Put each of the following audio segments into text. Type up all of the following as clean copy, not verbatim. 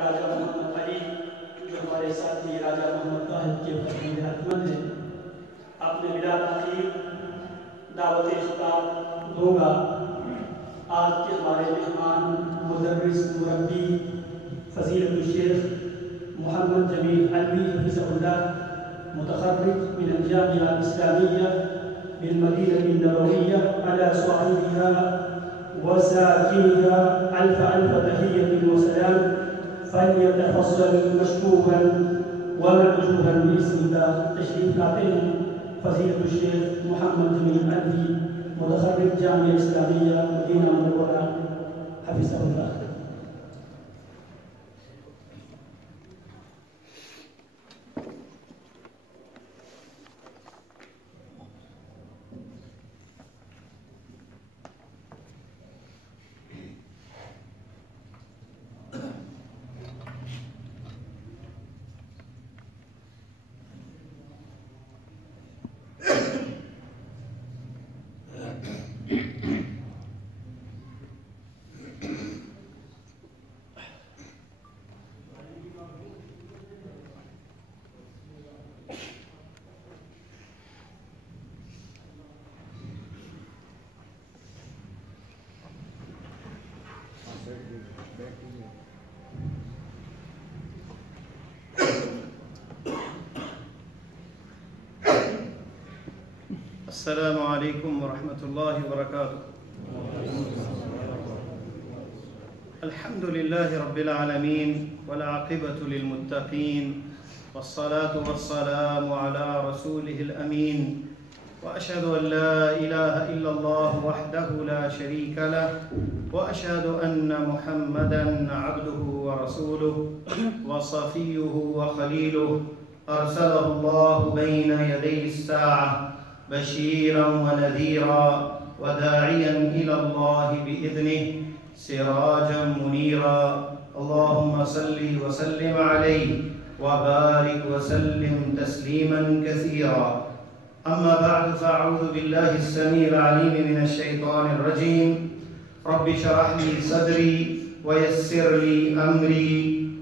راجہ محمد علی جو ہمارے ساتھی راجہ محمد طاہر کے فرزند حتمند ہیں، اپنے بلا تاخیر دعوت خطاب دوں گا۔ آج کے ہمارے مہمان مدرس مربی فضیلت الشیخ محمد جمیل علوی حفظہ اللہ، متخرج من الجامعہ الاسلامیہ بالمدینہ النبویہ علی صاحبها وساكنها ألف تحية وسلام، فليتفضل مشكورا ومأجورا باسم الله۔ تشریف لاتے ہیں فضیلت الشیخ محمد جمیل علوی، متخرج جامعہ اسلامیہ مدینہ منورہ حفظہ اللہ۔ السلام علیکم ورحمۃ اللہ وبرکاتہ۔ الحمد للہ رب العالمین والعاقبۃ للمتقین والصلاة والسلام علی رسولہ الامین، واشہد ان لا الہ الا اللہ وحدہ لا شریک لہ، واشہد ان محمدا عبدہ ورسولہ وصفیہ وخلیلہ، ارسلہ اللہ بین یدی الساعہ بشيرا ونذيرا وداعيا إلى الله بإذنه سراجا منيرا، اللهم صل وسلم عليه وبارك وسلم تسليما كثيرا، أما بعد فأعوذ بالله السميع العليم من الشيطان الرجيم، رب اشرح لي صدري ويسر لي أمري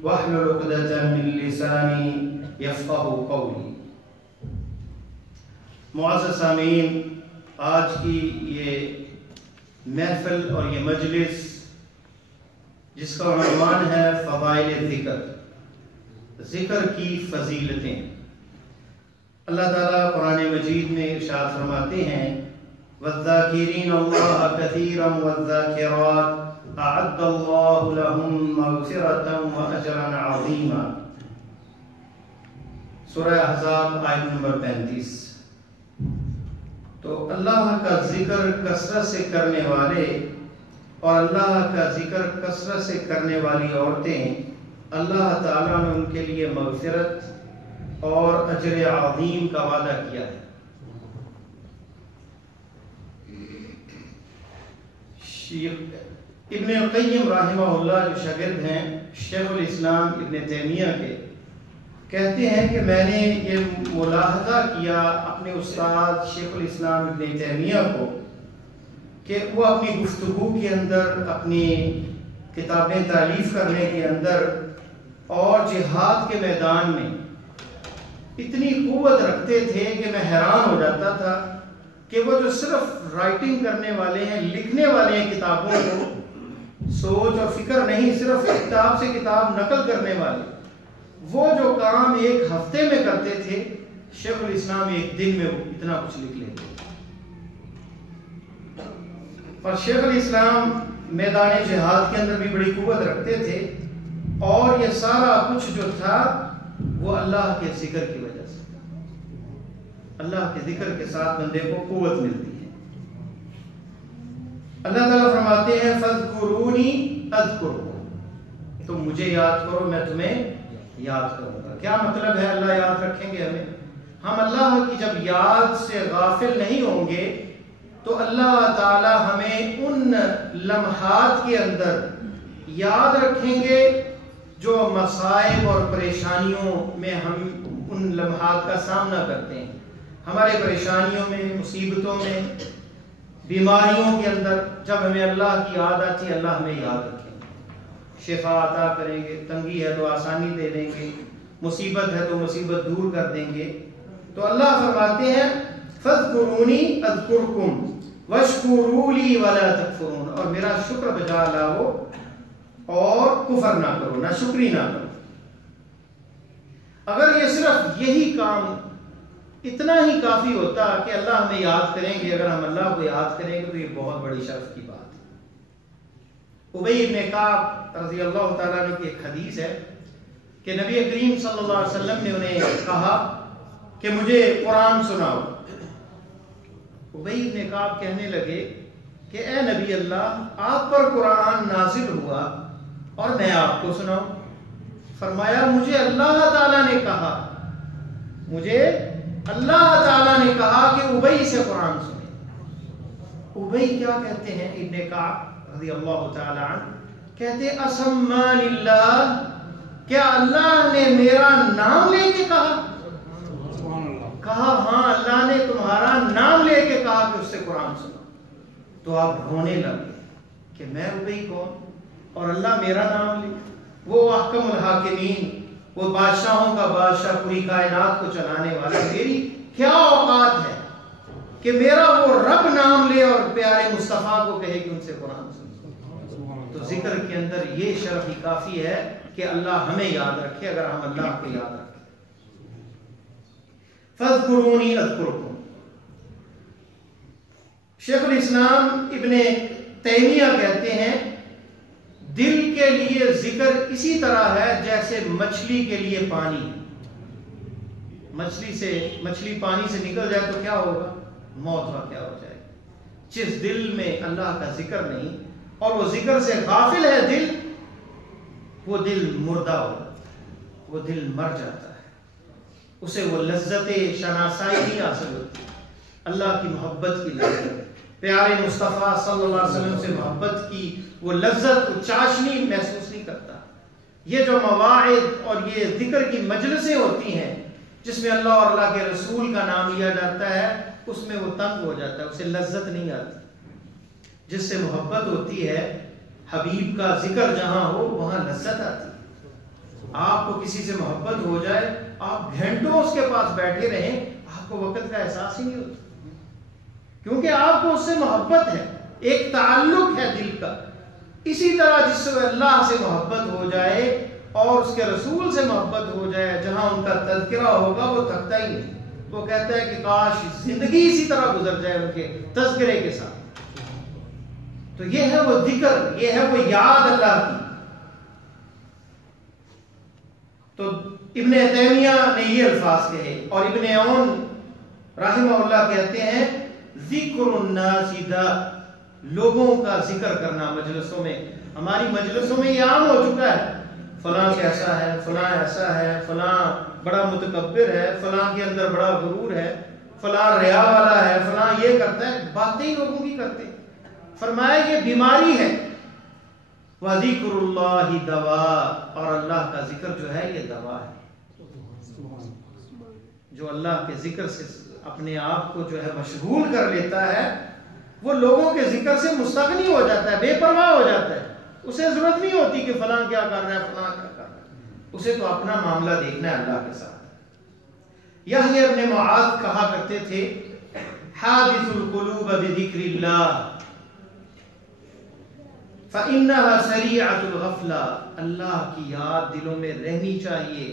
واحلل عقدة من لساني يفقهوا قولي۔ معزز سامعین، آج کی یہ محفل اور یہ مجلس جس کا عنوان ہے فضائل ذکر، ذکر کی فضیلتیں، اللہ تعالیٰ قرآن مجید میں ارشاد فرماتے ہیں وَالذَّاكِرِينَ اللَّهَ كَثِيرًا وَالذَّاكِرَاتِ أَعَدَّ اللَّهُ لَهُم مَغْفِرَةً وَأَجْرًا عَظِيمًا، سورہ احزاب آیت نمبر 35۔ تو اللہ کا ذکر کثرت سے کرنے والے اور اللہ کا ذکر کثرت سے کرنے والی عورتیں، اللہ تعالیٰ نے ان کے لیے مغفرت اور اجر عظیم کا وعدہ کیا ہے۔ ابن القیم رحمہ اللہ جو شاگرد ہیں شیخ الاسلام ابن تیمیہ کے، کہتے ہیں کہ میں نے یہ ملاحظہ کیا اپنے استاد شیخ الاسلام ابن تیمیہ کو کہ وہ اپنی گفتگو کے اندر، اپنی کتابیں تالیف کرنے کے اندر اور جہاد کے میدان میں اتنی قوت رکھتے تھے کہ میں حیران ہو جاتا تھا کہ وہ جو صرف رائٹنگ کرنے والے ہیں، لکھنے والے ہیں کتابوں کو، سوچ اور فکر نہیں، صرف کتاب سے کتاب نقل کرنے والے، وہ جو کام ایک ہفتے میں کرتے تھے شیخ الاسلام ایک دن میں اتنا کچھ لکھ لیتے۔ اور شیخ الاسلام میدان جہاد کے اندر بھی بڑی قوت رکھتے تھے، اور یہ سارا کچھ جو تھا وہ اللہ کے ذکر کی وجہ سے، اللہ کے ذکر کے ساتھ بندے کو قوت ملتی ہے۔ اللہ تعالیٰ فرماتے ہیں فَاذْكُرُونِي أَذْكُرْكُمْ، تم مجھے یاد کرو میں تمہیں یاد کروں گا۔ کیا مطلب ہے اللہ یاد رکھیں گے ہمیں؟ ہم اللہ کی جب یاد سے غافل نہیں ہوں گے تو اللہ تعالی ہمیں ان لمحات کے اندر یاد رکھیں گے جو مصائب اور پریشانیوں میں ہم ان لمحات کا سامنا کرتے ہیں، ہمارے پریشانیوں میں، مصیبتوں میں، بیماریوں کے اندر جب ہمیں اللہ کی یاد آتی ہے، اللہ ہمیں یاد رکھیں گے۔ شفا عطا کریں گے، تنگی ہے تو آسانی دے دیں گے، مصیبت ہے تو مصیبت دور کر دیں گے۔ تو اللہ فرماتے ہیں فَاذْكُرُونِي أَذْكُرْكُمْ وَاشْكُرُوا لِي وَلَا تَكْفُرُونَ، اور میرا شکر بجا لاؤ اور کفر نہ کرو، نہ شکری نہ کرو۔ اگر یہ صرف یہی کام اتنا ہی کافی ہوتا کہ اللہ ہمیں یاد کریں گے، اگر ہم اللہ کو یاد کریں گے تو یہ بہت بڑی شرف کی بات ہے۔ ابی بن کعب رضی اللہ تعالیٰ عنہ کی ایک حدیث ہے کہ نبی کریم صلی اللہ علیہ وسلم نے انہیں کہا کہ مجھے قرآن سناؤ۔ ابی بن کعب کہنے لگے کہ اے نبی اللہ، آپ پر قرآن نازل ہوا اور میں آپ کو سناؤں؟ فرمایا مجھے اللہ تعالیٰ نے کہا، مجھے اللہ تعالیٰ نے کہا کہ ابی سے قرآن سنے۔ ابی کیا کہتے ہیں ابن کعب رضی اللہ تعالیٰ عنہ، کہتے اسمان اللہ، کیا اللہ نے میرا نام لے کے کہا؟ کہا ہاں، اللہ نے تمہارا نام لے کے کہا کہ اس سے قرآن سنو۔ تو آپ رونے لگے کہ میں ابی کون اور اللہ میرا نام لے؟ وہ احکم الحاکمین، وہ بادشاہوں کا بادشاہ، پوری کائنات کو چلانے والا، میری کیا اوقات ہے کہ میرا وہ رب نام لے اور پیارے مصطفیٰ کو کہے کہ ان سے قرآن سنو؟ تو ذکر کے اندر یہ شرف ہی کافی ہے کہ اللہ ہمیں یاد رکھے، اگر ہم اللہ کو یاد رکھیں۔ فَاذْكُرُونِي أَذْكُرْكُمْ۔ شیخ الاسلام ابن تیمیہ کہتے ہیں دل کے لیے ذکر اسی طرح ہے جیسے مچھلی کے لیے پانی۔ مچھلی پانی سے نکل جائے تو کیا ہوگا؟ موت واقع ہو جائے گی۔ جس دل میں اللہ کا ذکر نہیں اور وہ ذکر سے غافل ہے دل، وہ دل مردہ ہو، وہ دل مر جاتا ہے، اسے وہ لذت شناسائی نہیں حاصل ہوتی، اللہ کی محبت کی لذت، پیارے مصطفیٰ صلی اللہ علیہ وسلم سے محبت کی وہ لذت، وہ چاشنی محسوس نہیں کرتا۔ یہ جو مواعظ اور یہ ذکر کی مجلسیں ہوتی ہیں جس میں اللہ اور اللہ کے رسول کا نام لیا جاتا ہے، اس میں وہ تنگ ہو جاتا ہے، اسے لذت نہیں آتی۔ جس سے محبت ہوتی ہے، حبیب کا ذکر جہاں ہو وہاں لذت آتی ہے۔ آپ کو کسی سے محبت ہو جائے، آپ گھنٹوں اس کے پاس بیٹھے رہیں، آپ کو وقت کا احساس ہی نہیں ہوتا، کیونکہ آپ کو اس سے محبت ہے، ایک تعلق ہے دل کا۔ اسی طرح جس سے اللہ سے محبت ہو جائے اور اس کے رسول سے محبت ہو جائے، جہاں ان کا تذکرہ ہوگا وہ تھکتا ہی نہیں، وہ کہتا ہے کہ کاش زندگی اسی طرح گزر جائے ان کے تذکرے کے ساتھ۔ تو یہ ہے وہ ذکر، یہ ہے وہ یاد اللہ کی۔ تو ابن تیمیہ نے یہ الفاظ کہے، اور ابن عون رحمہ اللہ کہتے ہیں ذکر الناس دا، لوگوں کا ذکر کرنا مجلسوں میں۔ ہماری مجلسوں میں یہ عام ہو چکا ہے، فلاں کیسا ہے، فلاں ایسا ہے، فلاں بڑا متکبر ہے، فلاں کے اندر بڑا غرور ہے، فلاں ریا والا ہے، فلاں یہ کرتا ہے، باتیں ہی لوگوں کی کرتے ہیں۔ فرمایا یہ بیماری ہے۔ وَذِكْرُ اللَّهِ دَوَاء، اور اللہ کا ذکر جو ہے یہ دوا ہے۔ جو اللہ کے ذکر سے اپنے آپ کو جو ہے مشغول کر لیتا ہے، وہ لوگوں کے ذکر سے مستغنی ہو جاتا ہے، بے پرواہ ہو جاتا ہے، اسے ضرورت نہیں ہوتی کہ فلاں کیا کر رہا ہے، فلاں کیا کر رہا ہے، اسے تو اپنا معاملہ دیکھنا ہے اللہ کے ساتھ۔ یحییٰ ابن معاذ کہا کرتے تھے حادث القلوب بذکر اللہ فإنها سریعۃ الغفلہ، اللہ کی یاد دلوں میں رہنی چاہیے،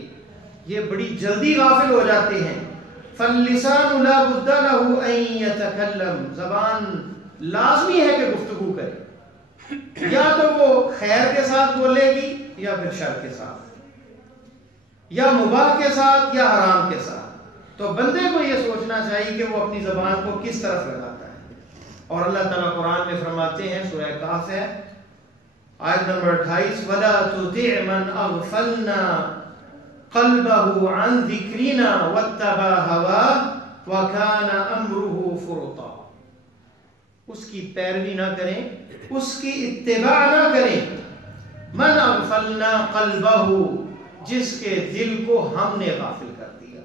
یہ بڑی جلدی غافل ہو جاتے ہیں۔ فاللسان لا بد له ان يتكلم، زبان لازمی ہے کہ گفتگو کرے، یا تو وہ خیر کے ساتھ بولے گی یا پھر شر کے ساتھ، یا مباح کے ساتھ یا حرام کے ساتھ۔ تو بندے کو یہ سوچنا چاہیے کہ وہ اپنی زبان کو کس طرف لگاتا ہے۔ اور اللہ تعالیٰ قرآن میں فرماتے ہیں، سورہ کہف ہے آیت نمبر 28، وَلَا تُطِعْ مَنْ أَغْفَلْنَا قَلْبَهُ عَنْ ذِكْرِنَا وَاتَّبَعَ هَوَاهُ وَكَانَ أَمْرُهُ فُرُطًا، اس کی پیروی نہ کریں، اس کی اتباع نہ کریں۔ مَنْ أَغْفَلْنَا قَلْبَهُ، جس کے دل کو ہم نے غافل کر دیا،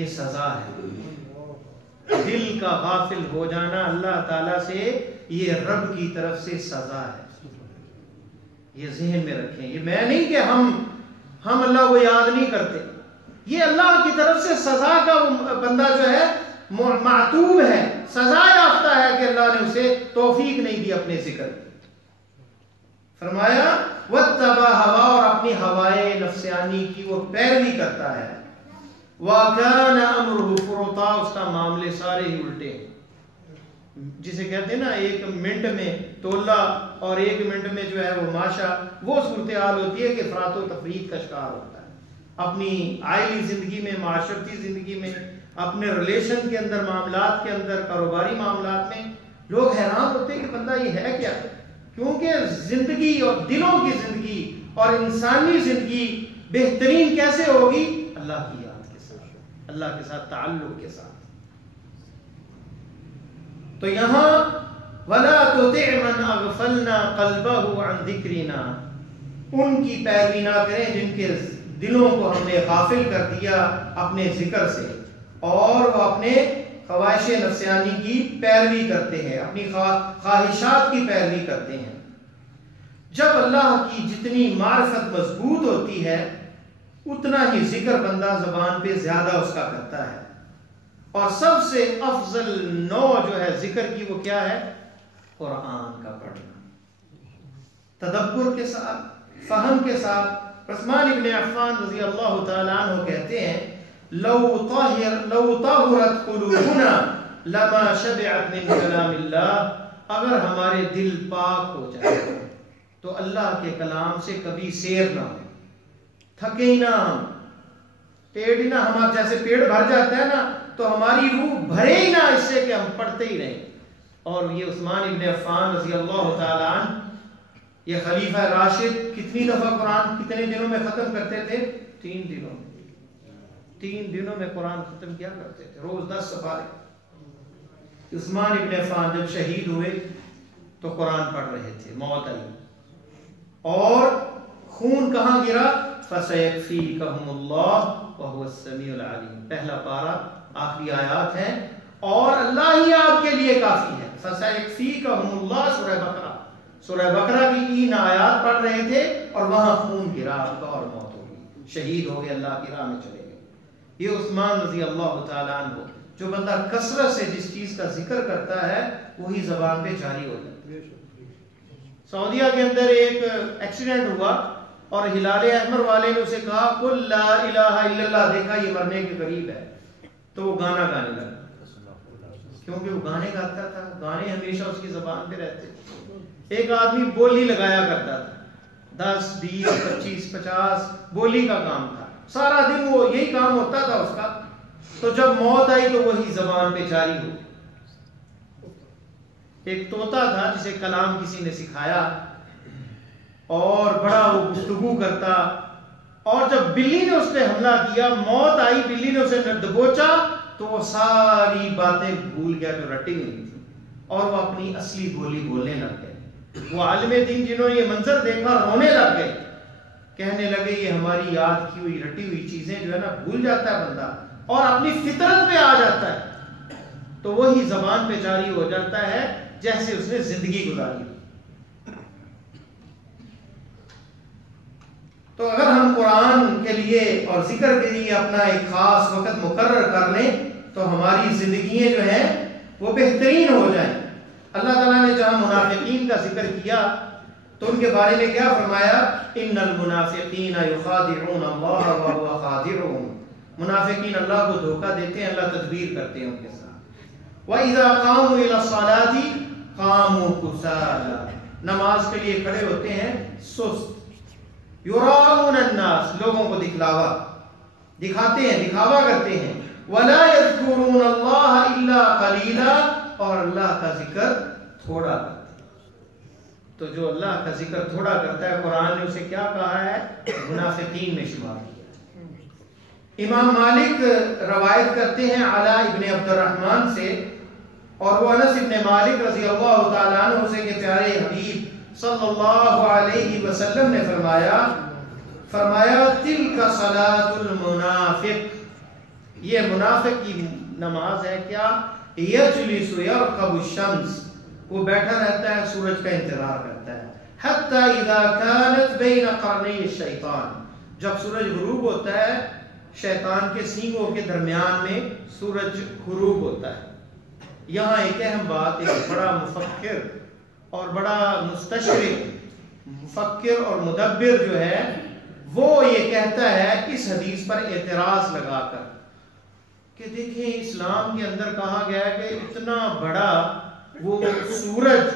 یہ سزا ہے۔ دل کا غافل ہو جانا اللہ تعالیٰ سے یہ رب کی طرف سے سزا ہے۔ یہ ذہن میں رکھیں. یہ میں نہیں کہ ہم اللہ کو یاد نہیں کرتے. یہ اللہ کی طرف سے سزا کا بندہ جو ہے معتوب ہے, سزا یافتہ ہے کہ اللہ نے اسے توفیق نہیں دی اپنے ذکر کی. فرمایا وَاتَّبَعَ هَوَاهُ, اور اپنی ہوائے نفسیانی کی وہ پیروی کرتا ہے. وَكَانَ أَمْرُهُ فُرُطًا, اس کا معاملے سارے ہی الٹے ہیں. جسے کہتے ہیں نا ایک منٹ میں تولہ اور ایک منٹ میں جو ہے وہ ماشا, وہ صورتحال ہوتی ہے کہ افراط و تفریط کا شکار ہوتا ہے. اپنی عائلی زندگی میں, معاشرتی زندگی میں, اپنے ریلیشن کے اندر, معاملات کے اندر, کاروباری معاملات میں لوگ حیران ہوتے ہیں کہ بندہ یہ ہے کیا. کیونکہ زندگی اور دلوں کی زندگی اور انسانی زندگی بہترین کیسے ہوگی؟ اللہ کی یاد کے ساتھ, اللہ کے ساتھ تعلق کے ساتھ. تو یہاں وَلَا تُطِعْ مَنْ أَغْفَلْنَا قَلْبَهُ عَنْ ذِكْرِنَا, ان کی پیروی نہ کریں جن کے دلوں کو ہم نے غافل کر دیا اپنے ذکر سے, اور وہ اپنے خواہش نفسیانی کی پیروی کرتے ہیں, اپنی خواہشات کی پیروی کرتے ہیں. جب اللہ کی جتنی معرفت مضبوط ہوتی ہے اتنا ہی ذکر بندہ زبان پہ زیادہ اس کا کرتا ہے. اور سب سے افضل نوع جو ہے ذکر کی وہ کیا ہے؟ قرآن کا پڑھنا, تدبر کے ساتھ, فہم کے ساتھ. عثمان ابن عفان رضی اللہ تعالیٰ عنہ کہتے ہیں لو طہرت قلوبنا لما شبعت من کلام اللہ, اگر ہمارے دل پاک ہو جائے تو اللہ کے کلام سے کبھی سیر نہ ہو, تھکے ہی نہ ہم, پیٹ ہی نہ, ہمارا جیسے پیٹ بھر جاتا ہے نا تو ہماری روح بھرے ہی نہ اس سے کہ ہم پڑھتے ہی رہیں. اور یہ عثمان ابن عفان رضی اللہ تعالیٰ عنہ, یہ خلیفہ راشد, کتنی دفعہ قرآن کتنے دنوں میں ختم کرتے تھے؟ 3 دنوں میں. 3 دنوں میں قرآن ختم کیا کرتے تھے, روز 10 سپارے. عثمان ابن عفان جب شہید ہوئے تو قرآن پڑھ رہے تھے, موت آئی اور خون کہاں گرا؟ فَسَيَكْفِيكَهُمُ اللَّهُ وَهُوَ السَّمِيعُ الْعَلِيمُ, پہلا پارہ آخری آیات ہیں, اور اللہ ہی آپ کے لیے کافی ہے. فَسَيَكْفِيكَهُمُ اللَّهُ, سورہ بقرہ. سورہ بقرہ کی 3 آیات پڑھ رہے تھے اور وہاں خون گرا آپ کا اور موت ہو گئی, شہید ہو گئے, اللہ کی راہ میں چلے گئے. یہ عثمان رضی اللہ تعالیٰ عنہ, جو بندہ کثرت سے جس چیز کا ذکر کرتا ہے وہی زبان پہ جاری ہو جاتا ہے. سعودیہ کے اندر ایک ایکسیڈنٹ ہوا اور ہلال احمر والے نے اسے کہا قل لا الہ الا اللہ, دیکھا یہ مرنے کے قریب ہے, تو وہ گانا گانے لگا, کیونکہ وہ گانے گاتا تھا, گانے ہمیشہ اس کی زبان پہ رہتے. ایک آدمی بولی لگایا کرتا تھا, 10 20 25 50 بولی کا کام تھا, سارا دن وہ یہی کام ہوتا تھا اس کا. تو جب موت آئی تو وہی زبان پہ جاری ہو. ایک طوطا تھا جسے کلام کسی نے سکھایا اور بڑا وہ گفتگو کرتا, اور جب بلی نے اس پہ حملہ کیا, موت آئی, بلی نے اسے دبوچا تو وہ ساری باتیں بھول گیا جو رٹی ہوئی تھی, اور وہ اپنی اصلی بولی بولنے لگ گئے. وہ عالم دین جنہوں نے یہ منظر دیکھا رونے لگ گئے, کہنے لگے یہ ہماری یاد کی ہوئی رٹی ہوئی چیزیں جو ہے نا بھول جاتا ہے بندہ اور اپنی فطرت پہ آ جاتا ہے, تو وہی زبان پہ جاری ہو جاتا ہے جیسے اس نے زندگی گزاری. تو اگر ہم قرآن کے لیے اور ذکر کے لیے اپنا ایک خاص وقت مقرر کر لیں تو ہماری زندگیاں جو ہیں وہ بہترین ہو جائیں. اللہ تعالیٰ نے جہاں منافقین کا ذکر کیا تو ان کے بارے میں کیا فرمایا؟ ان المنافقین یخادعون اللہ وهو خادعهم, منافقین اللہ کو دھوکہ دیتے ہیں, اللہ تدبیر کرتے ہیں ان کے ساتھ. وَإِذَا قَامُوا إِلَى الصَّلَاةِ قَامُوا كُسَالَىٰ, نماز کے لیے کھڑے ہوتے ہیں سست. یراؤون الناس, لوگوں کو دکھاتے ہیں, دکھاوا کرتے ہیں. وَلَا يَذْكُرُونَ اللَّهَ إِلَّا قَلِيلًا, اور اللہ کا ذکر تھوڑا کرتے ہیں. تو جو اللہ کا ذکر تھوڑا کرتا ہے, قرآن نے اسے کیا کہا ہے؟ منافقین میں شمار کیا. امام مالک روایت کرتے ہیں علاء ابن عبد الرحمن سے, اور وہ انس ابن مالک رضی اللہ تعالیٰ عنہ سے کہ پیارے حبیب صلی اللہ علیہ وسلم نے فرمایا تلک صلاۃ المنافق, یہ منافق کی نماز ہے. کیا؟ یجلس یرقب الشمس, وہ بیٹھا رہتا ہے, سورج کا انتظار کرتا ہے. حتی اذا كانت بین قرنی الشیطان، جب سورج غروب ہوتا ہے شیطان کے سینگوں کے درمیان میں سورج غروب ہوتا ہے۔ یہاں ایک اہم بات، ایک بڑا مفکر اور بڑا مستشرق، مفکر اور مدبر جو ہے وہ یہ کہتا ہے اس حدیث پر اعتراض لگا کر کہ دیکھیں اسلام کے اندر کہا گیا ہے کہ اتنا بڑا وہ سورج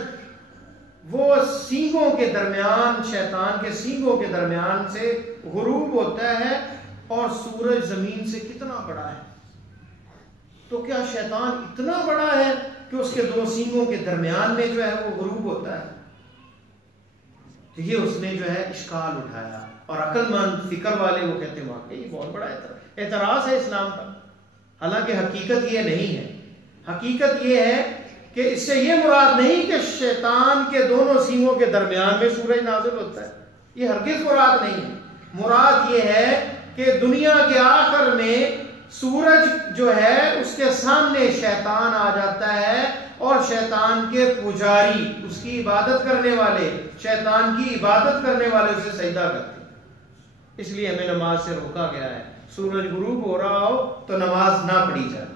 وہ سینگوں کے درمیان، شیطان کے سینگوں کے درمیان سے غروب ہوتا ہے، اور سورج زمین سے کتنا بڑا ہے، تو کیا شیطان اتنا بڑا ہے کہ اس کے دو سینگوں کے درمیان میں جو ہے وہ غروب ہوتا ہے؟ تو یہ اس نے جو ہے اشکال اٹھایا، اور عقل مند فکر والے وہ کہتے ہیں واقعی یہ بہت بڑا اعتراض ہے اسلام پر، حالانکہ حقیقت یہ نہیں ہے۔ حقیقت یہ ہے کہ اس سے یہ مراد نہیں کہ شیطان کے دونوں سینگوں کے درمیان میں سورج نازل ہوتا ہے، یہ ہرگز مراد نہیں ہے۔ مراد یہ ہے کہ دنیا کے آخر میں سورج جو ہے اس کے سامنے شیطان آ جاتا ہے، اور شیطان کے پجاری، اس کی عبادت کرنے والے، شیطان کی عبادت کرنے والے اسے سجدہ کرتے ہیں۔ اس لیے ہمیں نماز سے روکا گیا ہے، سورج غروب ہو رہا ہو تو نماز نہ پڑھی جائے۔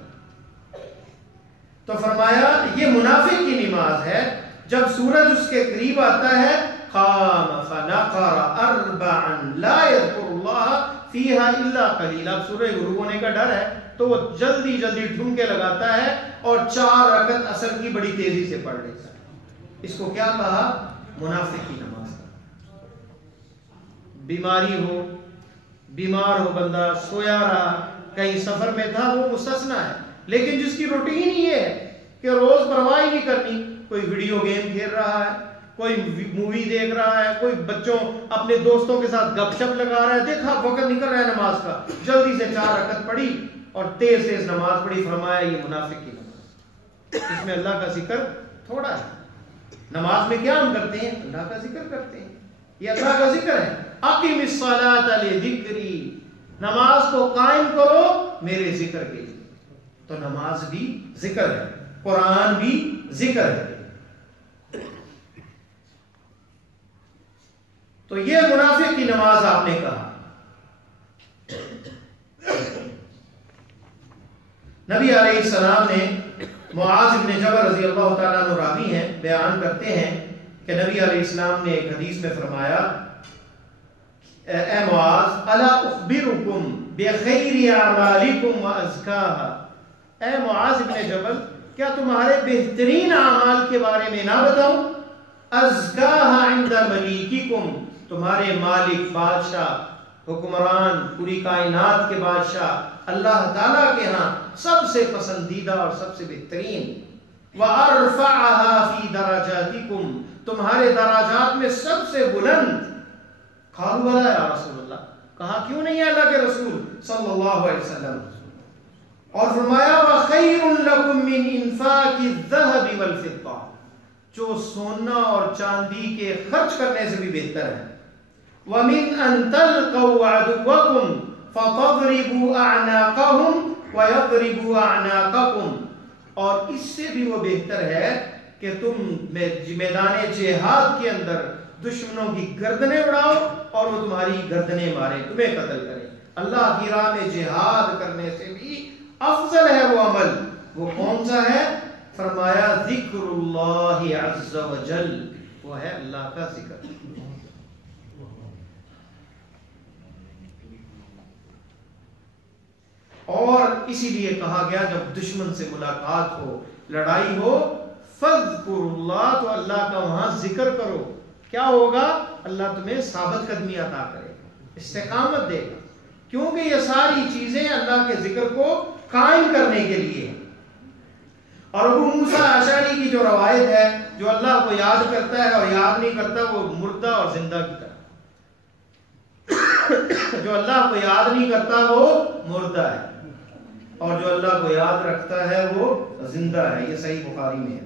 تو فرمایا یہ منافق کی نماز ہے، جب سورج اس کے قریب آتا ہے قام فنقر اربعا لا يذكر الله فيها الا قليلا، اب سورج غروب ہونے کا ڈر ہے تو وہ جلدی جلدی ٹھمکے لگاتا ہے اور 4 رکعت عصر کی بڑی تیزی سے پڑھ لیتا ہے۔ اس کو کیا کہا؟ منافق کی نماز۔ بیماری ہو، بیمار ہو بندہ، سویا رہا، کہیں سفر میں تھا، وہ مستثنا ہے، لیکن جس کی روٹین یہ ہے کہ روز پرواہ ہی نہیں کرنی، کوئی ویڈیو گیم کھیل رہا ہے، کوئی مووی دیکھ رہا ہے، کوئی بچوں اپنے دوستوں کے ساتھ گپ شپ لگا رہا ہے، دیکھا وقت نکل رہا ہے نماز کا، جلدی سے 4 رکعت پڑھی اور تیز تیز نماز پڑھی۔ فرمایا یہ منافق کی نماز، اس میں اللہ کا ذکر تھوڑا ہے۔ نماز میں کیا ہم کرتے ہیں؟ اللہ کا ذکر کرتے ہیں، یہ اللہ کا ذکر ہے۔ اقم الصلاۃ لذکری، نماز کو قائم کرو میرے ذکر کے لیے۔ تو نماز بھی ذکر ہے، قرآن بھی ذکر ہے۔ تو یہ منافق کی نماز آپ نے کہا۔ نبی علیہ السلام نے، معاذ بن جبل رضی اللہ تعالیٰ عنہ راوی ہیں، بیان کرتے ہیں کہ نبی علیہ السلام نے ایک حدیث میں فرمایا اے معاذ الا اخبرکم بخیر اعمالکم وازکاها، اے معاذ بن جبل کیا تمہارے بہترین اعمال کے بارے میں نہ بتاؤں؟ ازکاها عند ملیککم، تمہارے مالک، بادشاہ، حکمران، پوری کائنات کے بادشاہ اللہ تعالیٰ کے ہاں سب سے پسندیدہ اور سب سے بہترین۔ وَأَرْفَعَهَا فِي دَرَجَاتِكُمْ، تمہارے دراجات میں سب سے بلند۔ قالوا بلی یا رسول اللہ، کہا کیوں نہیں ہے اللہ کے رسول صلی اللہ علیہ وسلم؟ اور فرمایا وَخَيْرٌ لَكُمْ مِنْ إِنفَاقِ الذَّهَبِ وَالْفِضَّةِ، جو سونا اور چاندی کے خرچ کرنے سے بھی بہتر ہے۔ وَمِنْ أَن تَلْقَوْا عَدُوَّكُمْ فَتَضْرِبُوا أَعْنَاقَهُمْ وَيَضْرِبُوا أَعْنَاقَكُمْ، اور اس سے بھی وہ بہتر ہے کہ تم میدان جہاد کے اندر دشمنوں کی گردنیں اڑاؤ اور وہ تمہاری گردنیں مارے، تمہیں قتل کریں۔ اللہ کی راہ میں جہاد کرنے سے بھی افضل ہے وہ عمل۔ وہ کون سا ہے؟ فرمایا ذکر اللہ عز وجل، وہ ہے اللہ کا ذکر۔ اور اسی لیے کہا گیا جب دشمن سے ملاقات ہو، لڑائی ہو، فذکر اللہ، تو اللہ کا وہاں ذکر کرو۔ کیا ہوگا؟ اللہ تمہیں ثابت قدمی عطا کرے گا، استقامت دے گا، کیونکہ یہ ساری چیزیں اللہ کے ذکر کو قائم کرنے کے لیے۔ اور ابو موسیٰ اشعری کی جو روایت ہے، جو اللہ کو یاد کرتا ہے اور یاد نہیں کرتا وہ مردہ اور زندہ کی طرح، جو اللہ کو یاد نہیں کرتا وہ مردہ ہے، اور جو اللہ کو یاد رکھتا ہے وہ زندہ ہے۔ یہ صحیح بخاری میں ہے،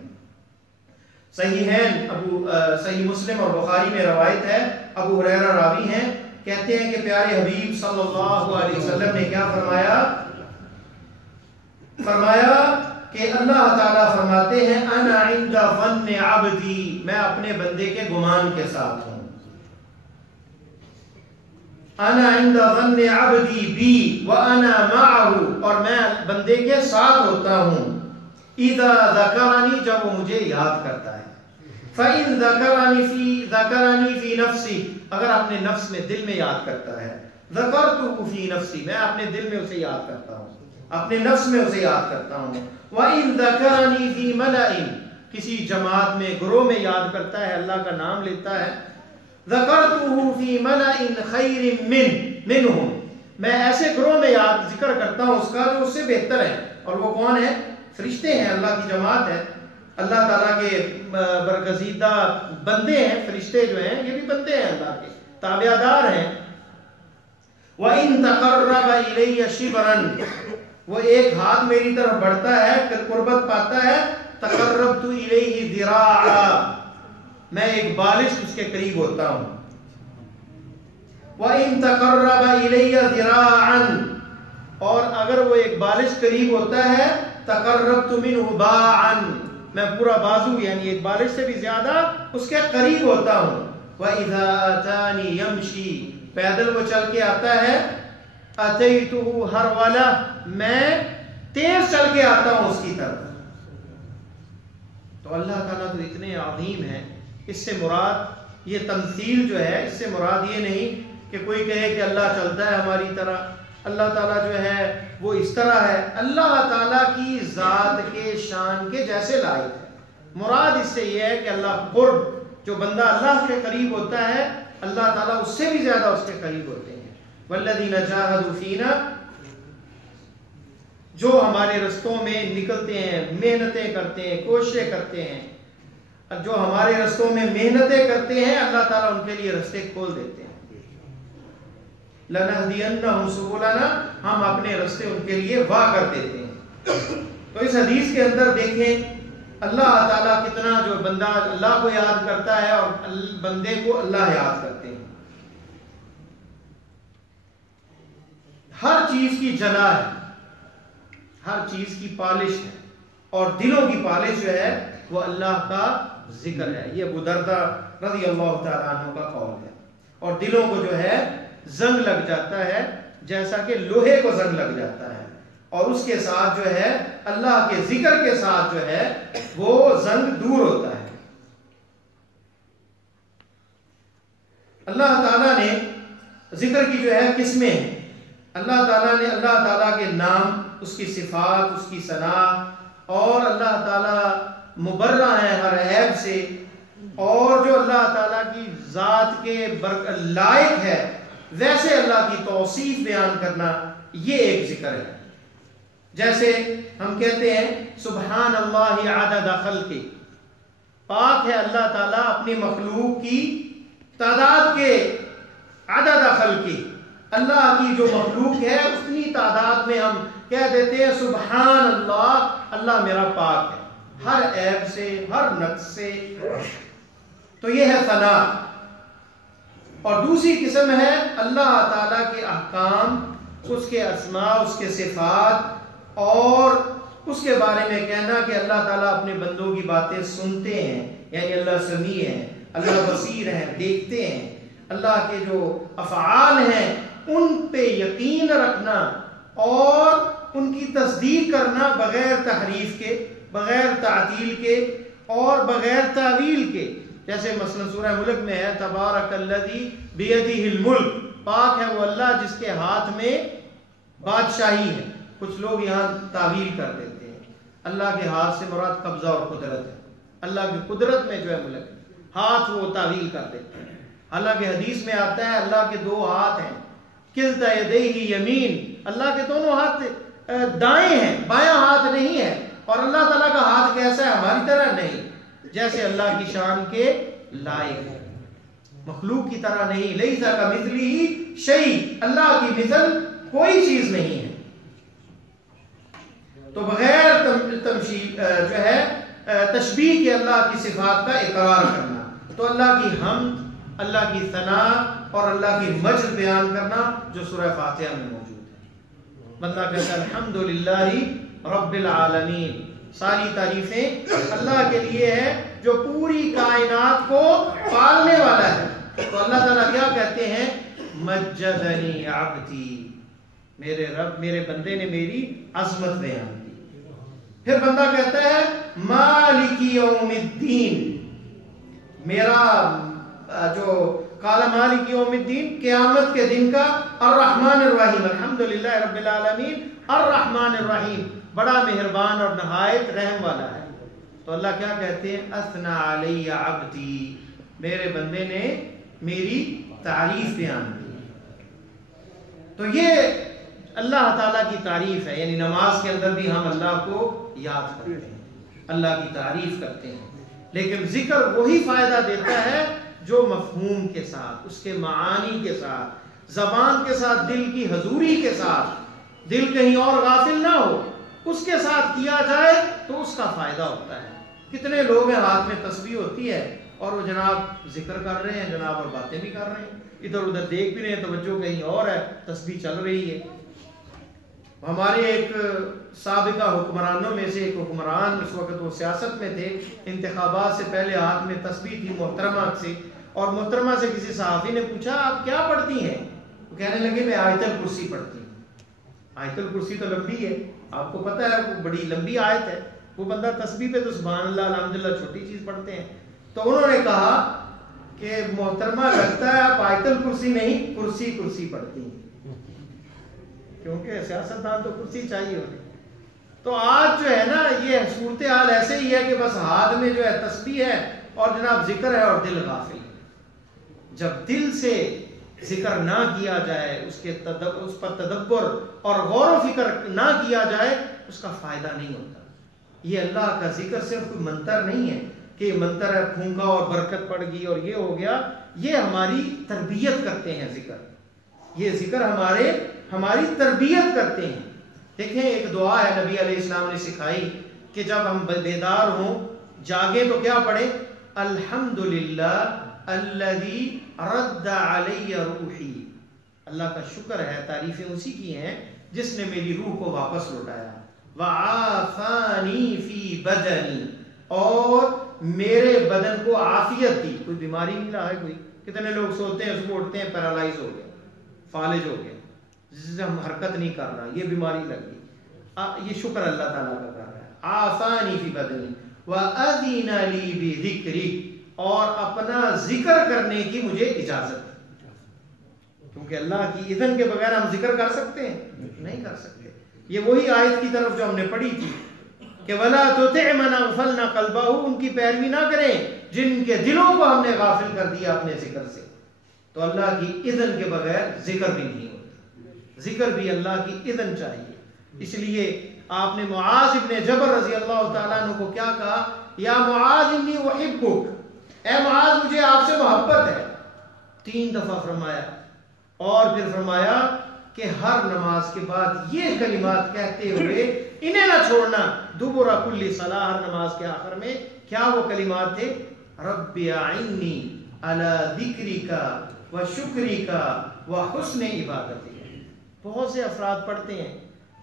صحیح مسلم اور بخاری میں روایت ہے۔ ابو ہریرہ راوی ہیں، کہتے ہیں کہ پیارے حبیب صلی اللہ علیہ وسلم نے کیا فرمایا؟ فرمایا کہ اللہ تعالیٰ فرماتے ہیں انا عند ظن عبدی، میں اپنے بندے کے گمان کے ساتھ ہوں. انا عند ظن عبدی بی وانا معه، اور میں بندے کے ساتھ ہوتا ہوں. اذا ذکرنی، جب وہ مجھے یاد کرتا ہے. فإن ذکرنی فی نفسی، اگر اپنے نفس میں دل میں یاد کرتا ہے. ذکرتہ فی نفسی، میں اپنے دل میں اسے یاد کرتا ہوں، اپنے نفس میں اسے یاد کرتا ہوں. وَإِن ذَكَرَنِي فِي مَلَئٍ، کسی جماعت میں گروہ میں یاد کرتا ہے، اللہ کا نام لیتا ہے. ذَكَرْتُهُ فِي مَلَئٍ خَيْرٍ مِّنْهُمْ، میں ایسے گروہ میں یاد ذکر کرتا ہوں اس کا جو اس سے بہتر ہے. اور وہ کون ہے؟ فرشتے ہیں، اللہ کی جماعت ہے، اللہ تعالیٰ کے برگزیدہ بندے ہیں. فرشتے جو ہیں یہ بھی بندے ہیں، اللہ کے تابعدار ہیں. وَإِن تَقَرَّبَ إِلَيَّ شِبْرًا، وہ ایک ہاتھ میری طرف بڑھتا ہے، قربت پاتا ہے. تقربت الیہ ذراعا، میں ایک بالشت اس کے قریب ہوتا ہوں. وَإِن تَقَرَّبَ إِلَيَّ ذِرَاعًا، اور اگر وہ ایک بالشت قریب ہوتا ہے، تقربت منہ باعًا، میں پورا بازو یعنی ایک بالشت سے بھی زیادہ اس کے قریب ہوتا ہوں. وَإِذَا آتَانِي يَمْشِي، پیدل وہ چل کے آتا ہے. اتیتہ ہرولہ، میں تیز چل کے آتا ہوں اس کی طرف. تو اللہ تعالیٰ تو اتنے عظیم ہیں. اس سے مراد یہ تمثیل جو ہے، اس سے مراد یہ نہیں کہ کوئی کہے کہ اللہ چلتا ہے ہماری طرح، اللہ تعالیٰ جو ہے وہ اس طرح ہے. اللہ تعالیٰ کی ذات کے شان کے جیسے لائق ہے. مراد اس سے یہ ہے کہ اللہ قرب، جو بندہ اللہ کے قریب ہوتا ہے اللہ تعالیٰ اس سے بھی زیادہ اس کے قریب ہوتے ہیں. والذین جاہدوا فینا، جو ہمارے رستوں میں نکلتے ہیں، محنتیں کرتے ہیں، کوششیں کرتے ہیں، جو ہمارے رستوں میں محنتیں کرتے ہیں اللہ تعالیٰ ان کے لیے رستے کھول دیتے ہیں. لَنَهْدِيَنَّهُمْ سُبُلَنَا، ہم اپنے رستے ان کے لیے واہ کر دیتے ہیں. تو اس حدیث کے اندر دیکھیں اللہ تعالیٰ کتنا، جو بندہ اللہ کو یاد کرتا ہے اور بندے کو اللہ یاد کرتے ہیں. ہر چیز کی جلا ہے، ہر چیز کی پالش ہے، اور دلوں کی پالش جو ہے وہ اللہ کا ذکر ہے. یہ ابو درداء رضی اللہ تعالیٰ عنہ کا قول ہے. اور دلوں کو جو ہے زنگ لگ جاتا ہے جیسا کہ لوہے کو زنگ لگ جاتا ہے، اور اس کے ساتھ جو ہے اللہ کے ذکر کے ساتھ جو ہے وہ زنگ دور ہوتا ہے. اللہ تعالیٰ نے ذکر کی جو ہے قسمیں ہیں. اللہ تعالیٰ نے اللہ تعالیٰ کے نام، اس کی صفات، اس کی ثنا، اور اللہ تعالیٰ مبرہ ہے ہر عیب سے، اور جو اللہ تعالیٰ کی ذات کے لائق ہے ویسے اللہ کی توصیف بیان کرنا، یہ ایک ذکر ہے. جیسے ہم کہتے ہیں سبحان اللہ عدد خلقہ، پاک ہے اللہ تعالیٰ اپنی مخلوق کی تعداد کے. عدد خلقہ، اللہ کی جو مخلوق ہے اتنی تعداد میں ہم کہہ دیتے ہیں سبحان اللہ، اللہ میرا پاک ہے ہر عیب سے، ہر نقص سے. تو یہ ہے ثنا. اور دوسری قسم ہے اللہ تعالیٰ کے احکام، اس کے اسماء، اس کے صفات، اور اس کے بارے میں کہنا کہ اللہ تعالیٰ اپنے بندوں کی باتیں سنتے ہیں، یعنی اللہ سمیع ہے، اللہ بصیر ہے، دیکھتے ہیں. اللہ کے جو افعال ہیں ان پہ یقین رکھنا اور ان کی تصدیق کرنا بغیر تحریف کے، بغیر تعطیل کے اور بغیر تعویل کے. جیسے مثلا سورہ ملک میں ہے تبارک الذی بیدہ الملک، پاک ہے وہ اللہ جس کے ہاتھ میں بادشاہی ہے. کچھ لوگ یہاں تعویل کر دیتے ہیں، اللہ کے ہاتھ سے مراد قبضہ اور قدرت ہے، اللہ کی قدرت میں جو ہے ملک، ہاتھ وہ تعویل کر دیتے ہیں. حالانکہ حدیث میں آتا ہے اللہ کے دو ہاتھ ہیں، کلتا یدیہ یمین، اللہ کے دونوں ہاتھ دائیں ہیں، بایاں ہاتھ نہیں ہے. اور اللہ تعالیٰ کا ہاتھ کیسا ہے؟ ہماری طرح نہیں، جیسے اللہ کی شان کے لائق ہے، مخلوق کی طرح نہیں. لیس کمثلہ شیء، اللہ کی مثل کوئی چیز نہیں ہے. تو بغیر جو ہے تشبیہ کے اللہ کی صفات کا اقرار کرنا، تو اللہ کی حمد، اللہ کی ثنا اور اللہ کی مجد بیان کرنا جو سورہ فاتحہ میں موجود ہے. بندہ کہتا ہے الحمدللہ رب العالمین، ساری تعریفیں اللہ کے لیے ہے جو پوری کائنات کو پالنے والا ہے۔ تو اللہ تعالیٰ کیا کہتے ہیں؟ مجدنی عبدی، میرے رب، میرے بندے نے میری عظمت بیان کی۔ پھر بندہ کہتا ہے مالک یوم الدین، میرا جو قال مالک یوم الدین، قیامت کے دن کا، الرحمن الرحیم، الحمدللہ رب العالمین، الرحمن الرحیم، بڑا مہربان اور نہایت رحم والا ہے۔ تو اللہ کیا کہتے ہیں؟ اثنا علی عبدی، میرے بندے نے میری تعریف بیان کی۔ تو یہ اللہ تعالیٰ کی تعریف ہے، یعنی نماز کے اندر بھی ہم اللہ کو یاد کرتے ہیں، اللہ کی تعریف کرتے ہیں، لیکن ذکر وہی فائدہ دیتا ہے جو مفہوم کے ساتھ، اس کے معانی کے ساتھ، زبان کے ساتھ، دل کی حضوری کے ساتھ، دل کہیں اور غافل نہ ہو، اس کے ساتھ کیا جائے تو اس کا فائدہ ہوتا ہے۔ کتنے لوگ ہیں ہاتھ میں تسبیح ہوتی ہے اور وہ جناب ذکر کر رہے ہیں جناب، اور باتیں بھی کر رہے ہیں، ادھر ادھر دیکھ بھی رہے ہیں، توجہ کہیں اور ہے، تسبیح چل رہی ہے۔ ہمارے ایک سابقہ حکمرانوں میں سے ایک حکمران، اس وقت وہ سیاست میں تھے، انتخابات سے پہلے ہاتھ میں تسبیح تھی محترمہ سے، اور محترمہ سے کسی صحافی نے پوچھا آپ کیا پڑھتی ہیں؟ وہ کہنے لگے میں آیت الکرسی پڑھتی ہوں۔ آیت الکرسی تو لمبی ہے، آپ کو پتہ ہے وہ بڑی لمبی آیت ہے، وہ بندہ تسبیح پہ تو سبحان اللہ الحمدللہ چھوٹی چیز پڑھتے ہیں۔ تو انہوں نے کہا کہ محترمہ لگتا ہے آپ آیت الکرسی نہیں کرسی پڑھتی ہیں، کیونکہ سیاستدان تو کرسی چاہیے ہوتی۔ تو آج جو ہے نا یہ صورتحال ایسے ہی ہے کہ بس ہاتھ میں جو ہے تسبیح ہے اور جناب ذکر ہے اور دل غافل ہے۔ جب دل سے ذکر نہ کیا جائے، اس پر تدبر اور غور و فکر نہ کیا جائے، اس کا فائدہ نہیں ہوتا۔ یہ اللہ کا ذکر صرف کوئی منتر نہیں ہے کہ یہ منتر ہے پھونکا اور برکت پڑ گئی اور یہ ہو گیا، یہ ہماری تربیت کرتے ہیں ذکر، یہ ذکر ہماری تربیت کرتے ہیں۔ دیکھیں ایک دعا ہے نبی علیہ السلام نے سکھائی کہ جب ہم بیدار ہوں، جاگیں تو کیا پڑھیں؟ الحمدللہ الذی رد علی روحی، اللہ کا شکر ہے، تعریفیں اسی کی ہیں جس نے میری روح کو واپس لوٹایا، وعافانی فی بدنی، اور میرے بدن کو عافیت دی، کوئی بیماری نہیں رہا ہے کوئی۔ کتنے لوگ سوتے ہیں صبح اٹھتے ہیں پیرالائز ہو گئے، فالج ہو گئے، جس سے ہم حرکت نہیں کر رہا، یہ بیماری لگ گئی، یہ شکر اللہ تعالیٰ کا کر رہا ہے۔ عافانی فی بدنی وَأَذِنَ لِي بِذِكْرِي، اور اپنا ذکر کرنے کی مجھے اجازت، کیونکہ اللہ کی اذن کے بغیر ہم ذکر کر سکتے ہیں؟ نہیں کر سکتے۔ یہ وہی آیت کی طرف جو ہم نے پڑھی تھی کہ وَلَا تُطِعْ مَنْ أَغْفَلْنَا قَلْبَهُ، ان کی پیروی نہ کریں جن کے دلوں کو ہم نے غافل کر دیا اپنے ذکر سے۔ تو اللہ کی اذن کے بغیر ذکر بھی نہیں ہوتا، ذکر بھی اللہ کی اذن چاہیے۔ اس لیے آپ نے معاذ ابن جبل رضی اللہ تعالیٰ عنہ کو کیا کہا؟ یا معاذ انی احبک، اے معاذ مجھے آپ سے محبت ہے، 3 دفعہ فرمایا، اور پھر فرمایا کہ ہر نماز کے بعد یہ کلمات کہتے ہوئے انہیں نہ چھوڑنا، دبر کل صلاۃ، ہر نماز کے آخر میں کیا وہ کلمات تھے؟ رب اعنی علی ذکرک و شکرک و حسن عبادتک۔ بہت سے افراد پڑھتے ہیں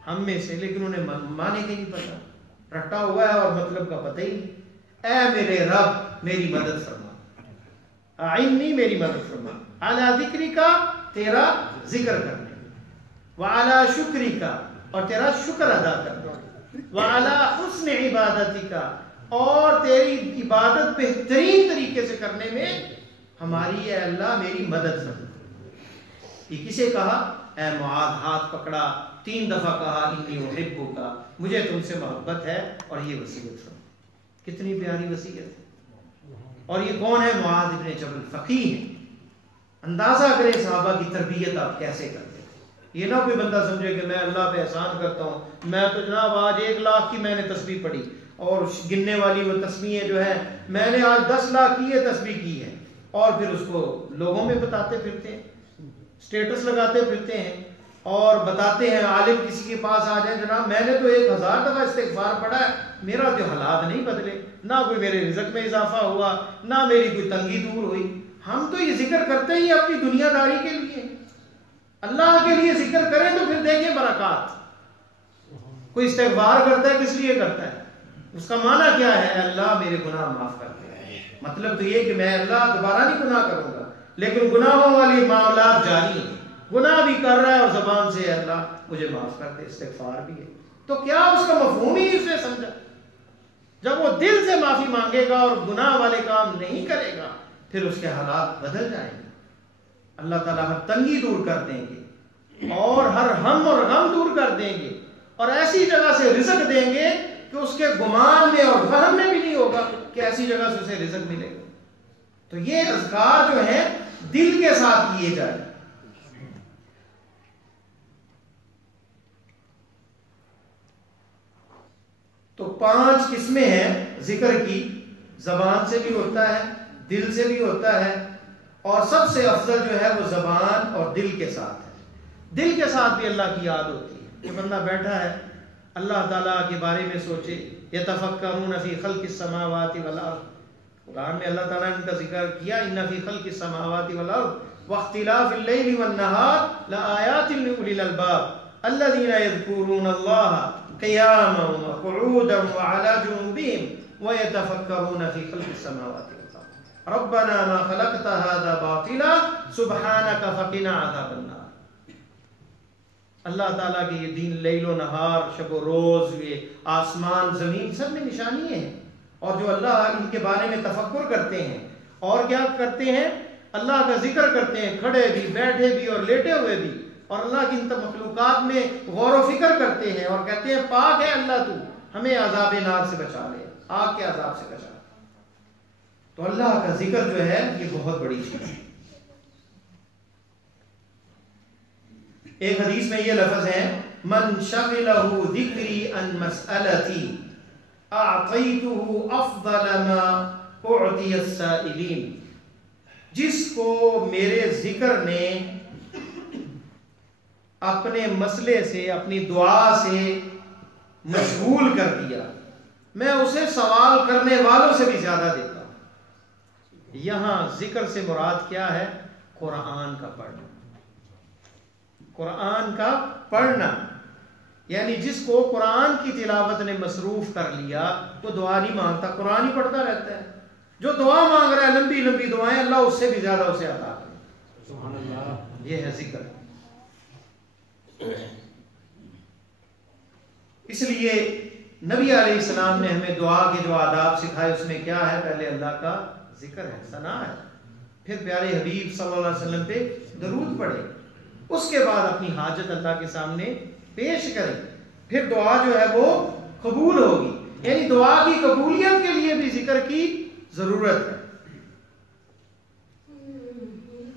ہم میں سے، لیکن انہیں معنی کے نہیں پتا، رٹا ہوا ہے اور مطلب کا پتہ ہی نہیں۔ اے میرے رب میری مدد فرما، اعنی میری مدد فرما، علی ذکرک تیرا ذکر کرنے، وعلی شکرک اور تیرا شکر ادا کرنے، وعلی حسن عبادتک اور تیری عبادت بہترین طریقے سے کرنے میں ہماری اے اللہ میری مدد فرما۔ یہ کسے کہا؟ اے معاذ، ہاتھ پکڑا، 3 دفعہ کہا انی احبک، مجھے تم سے محبت ہے، اور یہ وصیت فرما۔ کتنی پیاری وصیت ہے۔ اور یہ کون ہے؟ معاذ ابن جبل، فقیہ ہیں۔ اندازہ کریں صحابہ کی تربیت آپ کیسے کرتے تھے۔ یہ نہ کوئی بندہ سمجھے کہ میں اللہ پہ احسان کرتا ہوں، میں تو جناب آج 1 لاکھ کی میں نے تسبیح پڑھی، اور گننے والی وہ تسبیحیں جو ہیں میں نے آج 10 لاکھ کی ہے تسبیح کی ہے، اور پھر اس کو لوگوں میں بتاتے پھرتے ہیں، سٹیٹس لگاتے پھرتے ہیں، اور بتاتے ہیں عالم کسی کے پاس آ جائیں جناب میں نے تو 1000 دفعہ استغفار پڑھا ہے، میرا تو حالات نہیں بدلے، نہ کوئی میرے رزق میں اضافہ ہوا، نہ میری کوئی تنگی دور ہوئی۔ ہم تو یہ ذکر کرتے ہی اپنی دنیا داری کے لیے، اللہ کے لیے ذکر کریں تو پھر دیکھیں برکات۔ کوئی استغفار کرتا ہے کس لیے کرتا ہے؟ اس کا معنی کیا ہے؟ اللہ میرے گناہ معاف کر دے. مطلب تو یہ کہ میں اللہ دوبارہ نہیں گناہ کروں گا، لیکن گناہوں والی معاملات جاری ہیں، گناہ بھی کر رہا ہے اور زبان سے اللہ مجھے معاف کر دے، استغفار بھی ہے. تو کیا اس کا مفہوم ہی اس نے سمجھا؟ جب وہ دل سے معافی مانگے گا اور گناہ والے کام نہیں کرے گا پھر اس کے حالات بدل جائیں گے. اللہ تعالیٰ ہر تنگی دور کر دیں گے اور ہر ہم اور غم دور کر دیں گے اور ایسی جگہ سے رزق دیں گے کہ اس کے گمان میں اور وہم میں بھی نہیں ہوگا کہ ایسی جگہ سے اسے رزق ملے گا. تو یہ اذکار جو ہیں دل کے ساتھ کیے جائیں. تو 5 قسمیں ہیں ذکر کی. زبان سے بھی ہوتا ہے، دل سے بھی ہوتا ہے، اور سب سے افضل جو ہے وہ زبان اور دل کے ساتھ ہے. دل کے ساتھ بھی اللہ کی یاد ہوتی ہے کہ بندہ بیٹھا ہے اللہ تعالیٰ کے بارے میں سوچے. یتفکرون فی خلق السماوات والارض، قرآن میں اللہ تعالیٰ نے ان کا ذکر کیا، ان فی خلق السماوات والارض واختلاف اللیل والنہار لآیات لأولی الالباب الذین یذکرون اللہ قیاما وقعودا وعلی جنوبہم ویتفکرون فی خلق السماوات والارض ربنا ما خلقت هذا باطلا سبحانک فقنا عذاب النار. اللہ تعالیٰ کے یہ دین، لیل و نہار، شب و روز، یہ آسمان زمین، سب میں نشانیاں ہیں. اور جو اللہ ان کے بارے میں تفکر کرتے ہیں اور کیا کرتے ہیں، اللہ کا ذکر کرتے ہیں، کھڑے بھی، بیٹھے بھی اور لیٹے ہوئے بھی، اور اللہ کی ان مخلوقات میں غور و فکر کرتے ہیں اور کہتے ہیں پاک ہے اللہ تو ہمیں عذاب نار سے بچا لے، آگ کے عذاب سے بچا لے. تو اللہ کا ذکر جو ہے یہ بہت بڑی چیز ہے. ایک حدیث میں یہ لفظ ہے من شغلہ ذکری عن مسئلتی اعطیتہ افضل ما اعطی السائلین. جس کو میرے ذکر نے اپنے مسئلے سے، اپنی دعا سے مشغول کر دیا، میں اسے سوال کرنے والوں سے بھی زیادہ دیتا ہوں. یہاں ذکر سے مراد کیا ہے؟ قرآن کا پڑھنا. قرآن کا پڑھنا یعنی جس کو قرآن کی تلاوت نے مصروف کر لیا وہ دعا نہیں مانگتا، قرآن ہی پڑھتا رہتا ہے. جو دعا مانگ رہا ہے لمبی لمبی دعائیں، اللہ اس سے بھی زیادہ اسے عطا کرے. سبحان اللہ. یہ ہے ذکر. اس لیے نبی علیہ السلام نے ہمیں دعا کے جو آداب سکھائے اس میں کیا ہے؟ پہلے اللہ کا ذکر ہے، ثنا ہے، پھر پیارے حبیب صلی اللہ علیہ وسلم پہ درود پڑھے، اس کے بعد اپنی حاجت اللہ کے سامنے پیش کریں، پھر دعا جو ہے وہ قبول ہوگی. یعنی دعا کی قبولیت کے لیے بھی ذکر کی ضرورت ہے.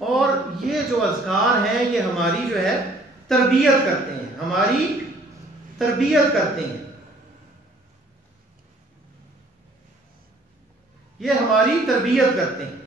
اور یہ جو اذکار ہیں یہ ہماری جو ہے تربیت کرتے ہیں، ہماری تربیت کرتے ہیں، یہ ہماری تربیت کرتے ہیں.